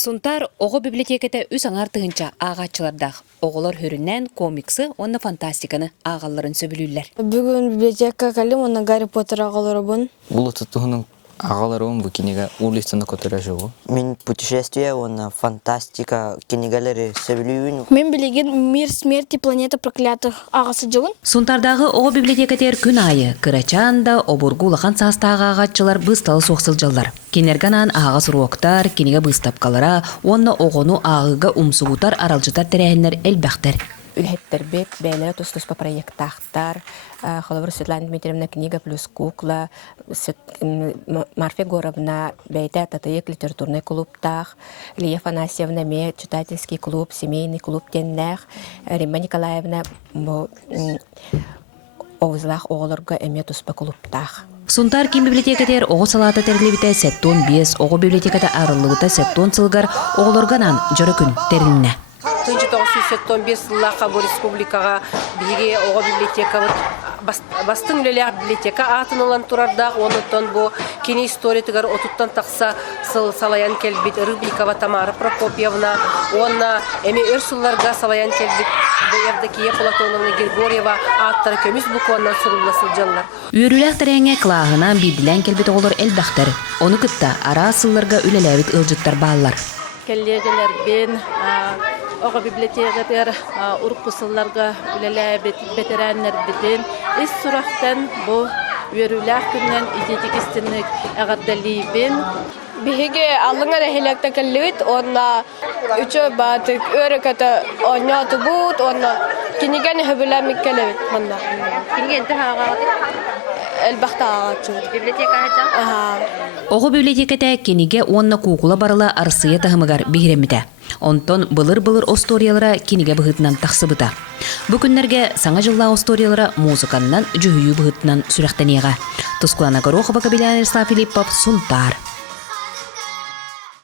Сунтар оғы библиотекете үс аңар тыгынча ағачылардақ. Оғылар хүріннен комиксы, онна фантастиканы ағаларын сөбілілер. Бүгін библиотека кәлім, онна Гарри Поттер ағалары бұн. Бұл тұтығының ағаларым бұл кенеге улицаны көтірі жоғы. Мен путешествия, онна фантастика кенегалері сөбілуін. Мен білеген «Мир, смерти, планета проклятых» ағасы жылын. Сунтардағы оғы библиотекетер күн айы, кырачанда обургу лахан састағы ағачылар бұсталы соқсыл жылдар. Кенерганан ағас руоктар, кенеге бұстап қалара, онна оғыну ағыға умсуғутар аралжытар тәрәйінлер әлбәқтер. Үлхеттер бет, бәйлі тұс-тұс по проекттақтар, Холовыр Светлана Дмитриевна книга плюс кукла, Марфе Горовна бәйті татайық литературный клубтақ, Илья Афанасьевна ме читательский клуб, семейный клуб теннәқ, Римма Николаевна оғызлақ оғылырға әме тұспа клубтақ. Сунтар кем библиотекатер оғы салата тәрілебіті сәттон бес, оғы библиотеката арылығыта сәттон сылғар оғылырғанан жөрі күн тәріліне. 1915 жыллақа бұл республикаға биге оға библиотека бастың үлелер библиотека атын olan тұрардақ, онытын бұл кені историятығар отуттан тақса салаян келбет Рыбикова Тамара Прокопьевна, онна әме өрсулларға салаян келбет Евдокия Платоновна Григорьева аттары көміс бұқуаннан сұрыласы жаллар. Үйріләқ тәрәңе қылағынан биділән келбет оғылыр әлбәқтер. Оны күтті ара асылларға үлеләбет ұлжыттар балылар. Коллегалар бен оға библиотекатер урқусылларға үлеләбет ветераннар бітін іс сұрақтан бұл үйріләқ күннен идетикістінік әғардалі бен. Биһиге аллыңар әһиләкте кәллүт, онна үчө батык өрөкәтә оня тубут, онна кинеген хөбүләмик кәлүт монда. Кинген тәһәға Әлбәхтә агачу. библиотека хәҗә. Оғы библиотеката кенеге онна кукула барыла арсыя тахымыгар бигеремите. Онтон былыр-былыр осториялара кенеге быһытынан тахсыбыта. Бу күннәргә саңа жылла осториялара музыканнан жүһүйү быһытынан сүрәхтәнега. Тускулана Горохова Кабелян Филиппов Сунтар.